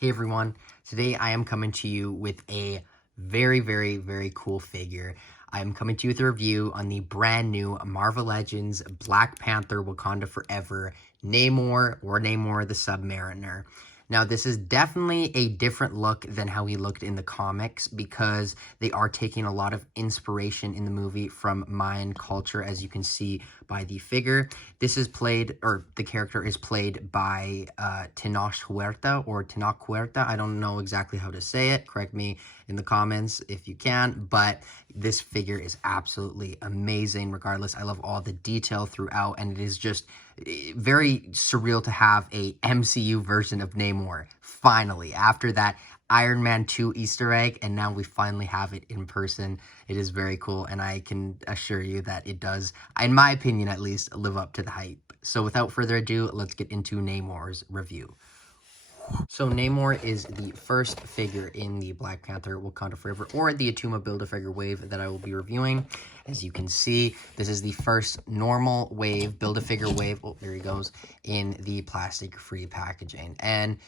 Hey everyone, today I am coming to you with a very cool figure. I am coming to you with a review on the brand new Marvel Legends Black Panther Wakanda Forever Namor, or Namor the Submariner. Now, this is definitely a different look than how he looked in the comics because they are taking a lot of inspiration in the movie from Mayan culture, as you can see by the figure. This is played, or the character is played by Tenoch Huerta, or Tenoch Huerta. I don't know exactly how to say it. Correct me in the comments if you can, but this figure is absolutely amazing regardless. I love all the detail throughout, and it is just very surreal to have a MCU version of Namor, finally, after that Iron Man 2 Easter egg, and now we finally have it in person. It is very cool, and I can assure you that it does, in my opinion at least, live up to the hype. So without further ado, let's get into Namor's review. So Namor is the first figure in the Black Panther Wakanda Forever, or the Attuma Build-A-Figure wave that I will be reviewing. As you can see, this is the first normal wave, Build-A-Figure wave, oh, there he goes, in the plastic-free packaging. And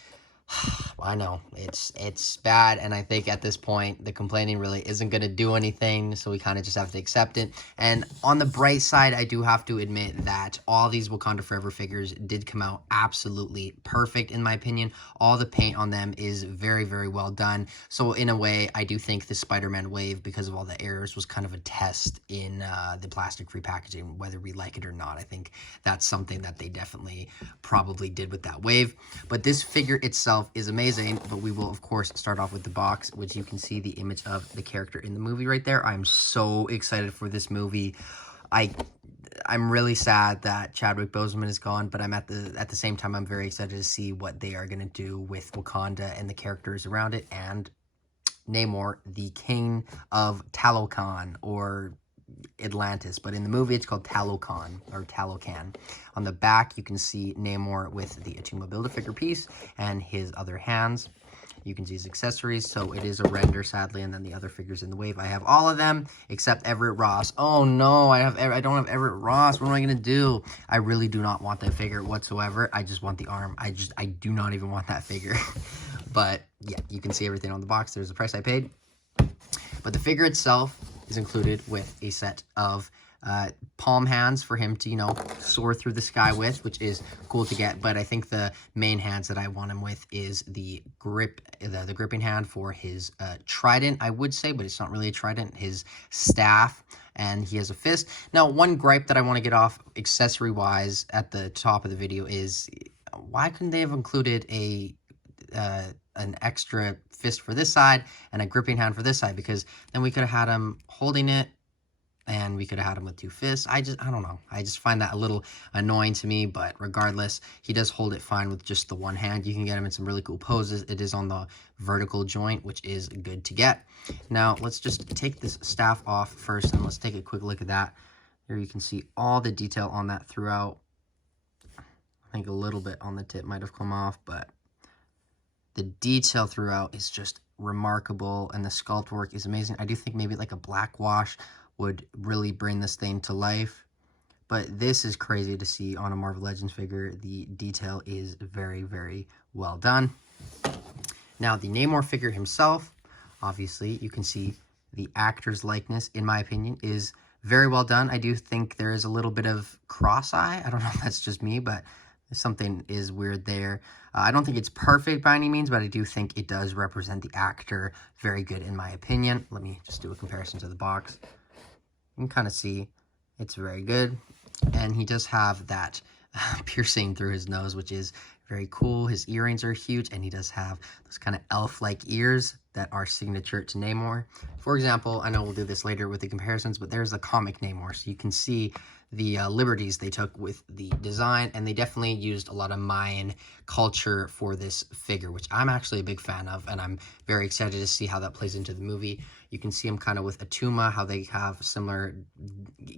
I know it's bad, and I think at this point the complaining really isn't going to do anything, so we kind of just have to accept it. And on the bright side, I do have to admit that all these Wakanda Forever figures did come out absolutely perfect in my opinion. All the paint on them is very well done, so in a way I do think the Spider-Man wave, because of all the errors, was kind of a test in the plastic-free packaging, whether we like it or not. I think that's something that they definitely probably did with that wave. But this figure itself is amazing, but we will of course start off with the box, which you can see the image of the character in the movie right there. I'm so excited for this movie. I'm really sad that Chadwick Boseman is gone, but at the same time I'm very excited to see what they are going to do with Wakanda and the characters around it, and Namor, the king of Talokan, or Atlantis, but in the movie it's called Talokan, or Talokan. On the back you can see Namor with the Attuma Build-A-Figure piece and his other hands. You can see his accessories, so it is a render sadly, and then the other figures in the wave. I have all of them except Everett Ross. Oh no, I don't have Everett Ross. What am I gonna do? I really do not want that figure whatsoever. I just want the arm. I do not even want that figure. But yeah, you can see everything on the box. There's the price I paid. But the figure itself is included with a set of palm hands for him to, soar through the sky with, which is cool to get. But I think the main hands that I want him with is the gripping hand for his trident, I would say, but it's not really a trident, his staff, and he has a fist. Now, one gripe that I want to get off accessory-wise at the top of the video is, why couldn't they have included an extra fist for this side and a gripping hand for this side? Because then we could have had him holding it, and we could have had him with two fists. I don't know. I just find that a little annoying to me, but regardless, he does hold it fine with just the one hand. You can get him in some really cool poses. It is on the vertical joint, which is good to get. Now, let's just take this staff off first, and let's take a quick look at that. Here you can see all the detail on that throughout. I think a little bit on the tip might have come off, but the detail throughout is just remarkable, and the sculpt work is amazing. I do think maybe like a black wash would really bring this thing to life, but this is crazy to see on a Marvel Legends figure. The detail is very well done. Now, the Namor figure himself, obviously, you can see the actor's likeness, in my opinion, is very well done. I do think there is a little bit of cross-eye. I don't know if that's just me, but something is weird there. I don't think it's perfect by any means, but I do think it does represent the actor very good, in my opinion. Let me just do a comparison to the box. You can kind of see it's very good. And he does have that piercing through his nose, which is very cool. His earrings are huge, and he does have those kind of elf-like ears that are signature to Namor. For example, I know we'll do this later with the comparisons, but there's the comic Namor, so you can see the liberties they took with the design, and they definitely used a lot of Mayan culture for this figure, which I'm actually a big fan of, and I'm very excited to see how that plays into the movie. You can see him kind of with Attuma, how they have similar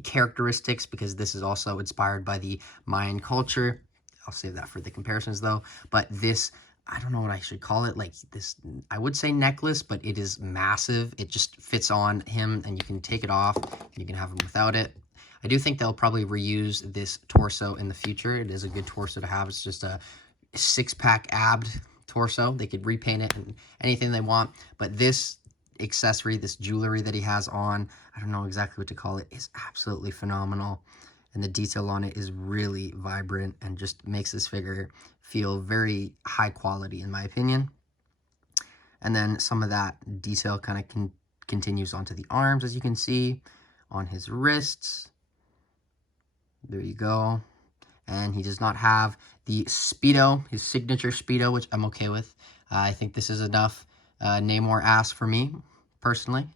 characteristics, because this is also inspired by the Mayan culture. I'll save that for the comparisons though. But this, I don't know what I should call it, like this, I would say necklace, but it is massive. It just fits on him, and you can take it off, and you can have him without it. I do think they'll probably reuse this torso in the future. It is a good torso to have. It's just a six-pack abbed torso. They could repaint it and anything they want. But this accessory, this jewelry that he has on, I don't know exactly what to call it, is absolutely phenomenal. And the detail on it is really vibrant and just makes this figure feel very high quality, in my opinion. And then some of that detail kind of continues onto the arms, as you can see, on his wrists. There you go. And he does not have the Speedo, his signature Speedo, which I'm okay with. I think this is enough Namor ass for me, personally.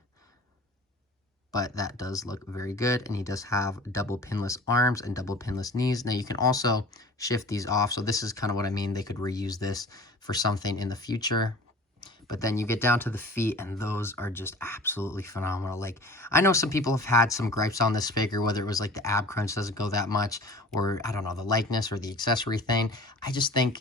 But that does look very good, and he does have double pinless arms and double pinless knees. Now, you can also shift these off, so this is kind of what I mean. They could reuse this for something in the future. But then you get down to the feet, and those are just absolutely phenomenal. Like, I know some people have had some gripes on this figure, whether it was like the ab crunch doesn't go that much, or I don't know, the likeness or the accessory thing. I just think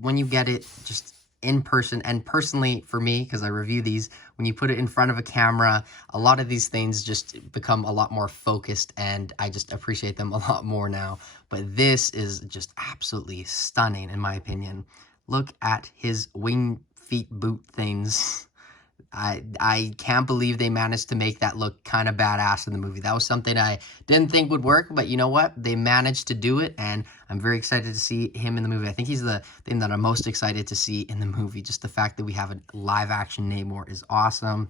when you get it just in person, and personally for me, because I review these, when you put it in front of a camera, a lot of these things just become a lot more focused, and I just appreciate them a lot more now. But this is just absolutely stunning, in my opinion. Look at his wing feet boot things. I can't believe they managed to make that look kind of badass in the movie. That was something I didn't think would work, but you know what? They managed to do it, and I'm very excited to see him in the movie. I think he's the thing that I'm most excited to see in the movie. Just the fact that we have a live-action Namor is awesome.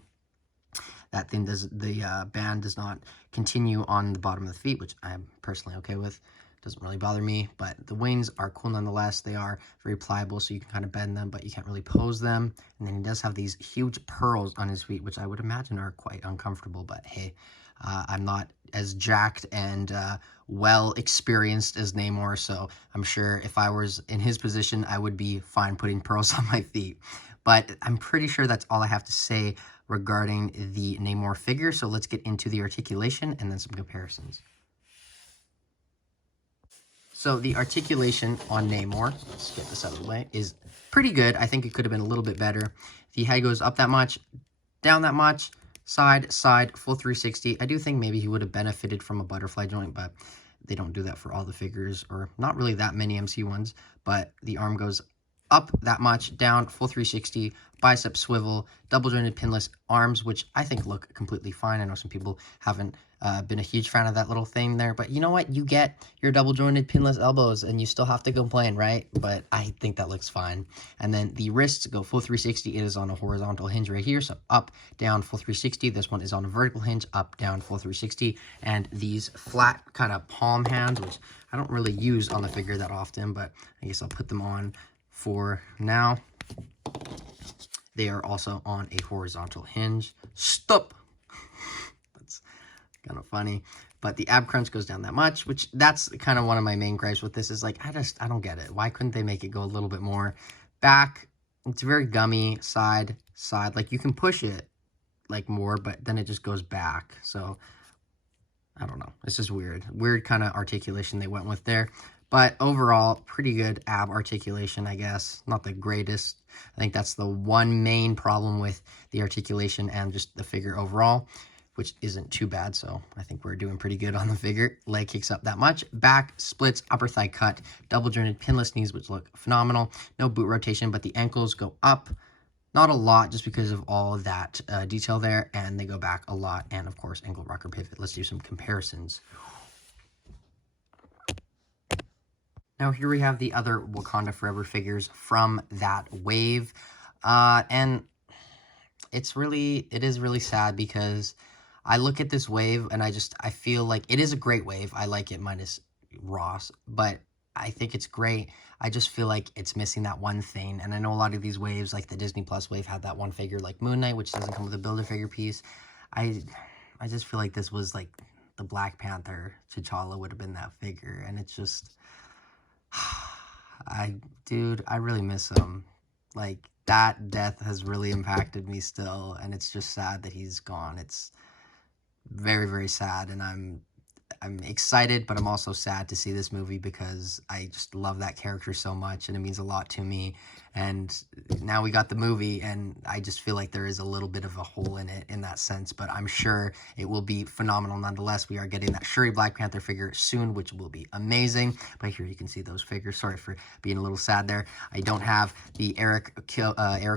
That thing does, the band does not continue on the bottom of the feet, which I'm personally okay with. Doesn't really bother me, but the wings are cool nonetheless. They are very pliable, so you can kind of bend them, but you can't really pose them. And then he does have these huge pearls on his feet, which I would imagine are quite uncomfortable, but hey, I'm not as jacked and well experienced as Namor, so I'm sure if I was in his position, I would be fine putting pearls on my feet. But I'm pretty sure that's all I have to say regarding the Namor figure, so let's get into the articulation and then some comparisons. So the articulation on Namor, let's get this out of the way, is pretty good. I think it could have been a little bit better. The head goes up that much, down that much, side, side, full 360. I do think maybe he would have benefited from a butterfly joint, but they don't do that for all the figures, or not really that many MC ones. But the arm goes up that much, down, full 360, bicep swivel, double jointed pinless arms, which I think look completely fine. I know some people haven't been a huge fan of that little thing there, but you know what? You get your double jointed pinless elbows and you still have to complain, right? But I think that looks fine. And then the wrists go full 360. It is on a horizontal hinge right here, so up, down, full 360. This one is on a vertical hinge, up, down, full 360. And these flat kind of palm hands, which I don't really use on the figure that often, but I guess I'll put them on for now. They are also on a horizontal hinge. Stop! That's kind of funny. But the ab crunch goes down that much, which that's kind of one of my main gripes with this is like, I don't get it. Why couldn't they make it go a little bit more back? It's very gummy, side, side. Like you can push it like more, but then it just goes back. So I don't know. It's just weird. Weird kind of articulation they went with there. But overall, pretty good ab articulation, I guess. Not the greatest. I think that's the one main problem with the articulation and just the figure overall, which isn't too bad. So I think we're doing pretty good on the figure. Leg kicks up that much. Back splits, upper thigh cut, double jointed pinless knees, which look phenomenal. No boot rotation, but the ankles go up. Not a lot, just because of all that detail there, and they go back a lot. And of course, ankle rocker pivot. Let's do some comparisons. Now here we have the other Wakanda Forever figures from that wave, and it is really sad because I look at this wave and I feel like it is a great wave. I like it minus Ross, but I think it's great. I just feel like it's missing that one thing, and I know a lot of these waves, like the Disney Plus wave, had that one figure like Moon Knight, which doesn't come with a Build-A-Figure piece. I just feel like this was like the Black Panther T'Challa would have been that figure, and it's just... Dude, I really miss him. Like, that death has really impacted me still, and it's just sad that he's gone. It's very, very sad, and I'm excited, but I'm also sad to see this movie because I just love that character so much, and it means a lot to me. and now we got the movie, and I just feel like there is a little bit of a hole in it in that sense, but I'm sure it will be phenomenal nonetheless. We are getting that Shuri Black Panther figure soon, which will be amazing. But here you can see those figures. Sorry for being a little sad there. I don't have the Eric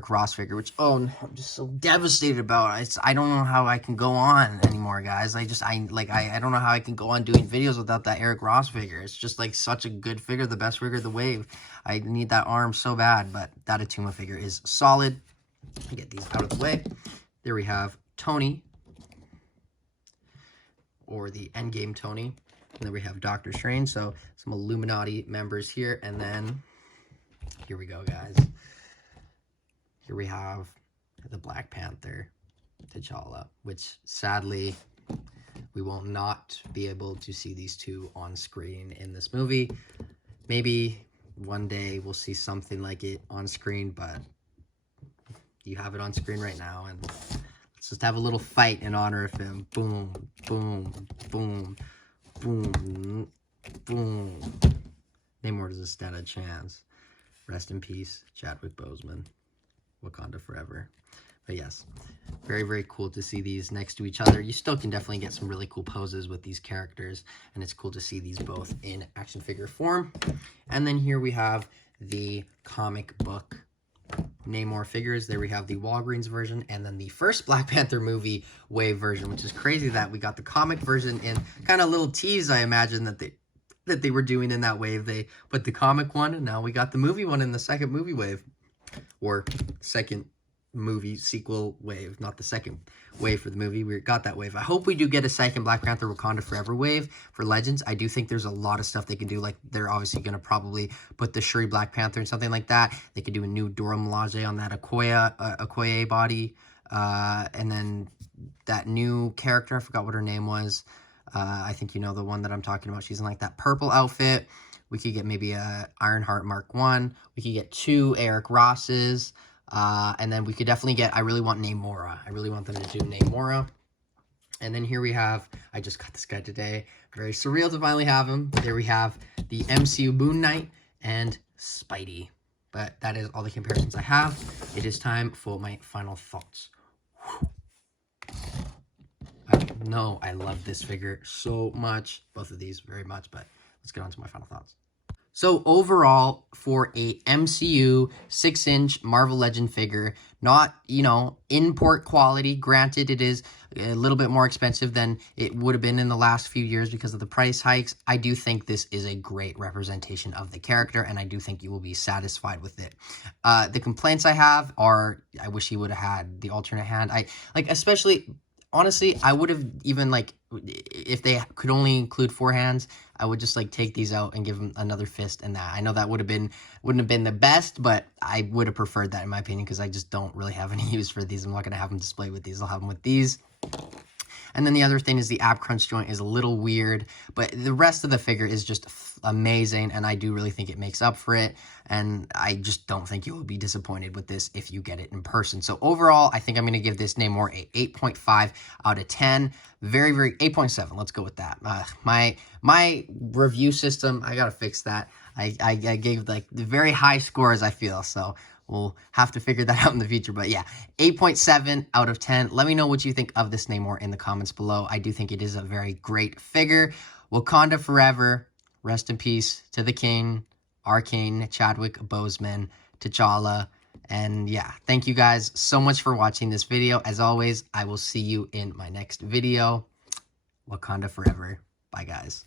Ross figure, which I'm just so devastated about. I don't know how I can go on anymore, guys. I don't know how I can go on doing videos without that Eric Ross figure. It's just like such a good figure, the best figure of the wave. I need that arm so bad, but that Attuma figure is solid. Get these out of the way. There we have Tony, or the Endgame Tony. And then we have Doctor Strange, so some Illuminati members here. And then, here we go, guys. Here we have the Black Panther, T'Challa, which sadly, we will not be able to see these two on screen in this movie. Maybe one day we'll see something like it on screen, but you have it on screen right now, and let's just have a little fight in honor of him. Boom, boom, boom, boom, boom. Namor doesn't stand a chance. Rest in peace, Chadwick Boseman. Wakanda forever. But yes, very, very cool to see these next to each other. You still can definitely get some really cool poses with these characters, and it's cool to see these both in action figure form. And then here we have the comic book Namor figures. There we have the Walgreens version, and then the first Black Panther movie wave version, which is crazy that we got the comic version in kind of little tease, I imagine, that they were doing in that wave. They put the comic one, and now we got the movie one in the second movie wave, or second movie sequel wave, not the second wave for the movie. We got that wave. I hope we do get a second Black Panther Wakanda Forever wave for Legends. I do think there's a lot of stuff they can do. Like, they're obviously going to probably put the Shuri Black Panther and something like that. They could do a new Dora Milaje on that Okoye body. And then that new character, I forgot what her name was. I think you know the one that I'm talking about. She's in like that purple outfit. We could get maybe a Ironheart Mark 1. We could get 2 Eric Rosses. And then we could definitely get, I really want Namora. I really want them to do Namora. And then here we have, I just got this guy today. Very surreal to finally have him. There we have the MCU Moon Knight and Spidey. But that is all the comparisons I have. It is time for my final thoughts. No, I love this figure so much. Both of these very much, but let's get on to my final thoughts. So overall, for a MCU 6-inch Marvel Legend figure, not, import quality, granted it is a little bit more expensive than it would have been in the last few years because of the price hikes, I do think this is a great representation of the character, and I do think you will be satisfied with it. The complaints I have are, I wish he would have had the alternate hand. Honestly, I would have even, if they could only include 4 hands, I would just, take these out and give him another fist and that. I know that wouldn't have been the best, but I would have preferred that in my opinion because I just don't really have any use for these. I'm not going to have them displayed with these. I'll have them with these. And then the other thing is the ab crunch joint is a little weird, but the rest of the figure is just amazing, and I do really think it makes up for it, and I just don't think you will be disappointed with this if you get it in person. So overall, I think I'm going to give this Namor a 8.5 out of 10. Very, very, 8.7. Let's go with that. My review system, I got to fix that. I gave, the very high scores, I feel, so we'll have to figure that out in the future. But yeah, 8.7 out of 10. Let me know what you think of this Namor in the comments below. I do think it is a very great figure. Wakanda forever. Rest in peace to the king, our king, Chadwick Boseman, T'Challa. And yeah, thank you guys so much for watching this video. As always, I will see you in my next video. Wakanda forever. Bye, guys.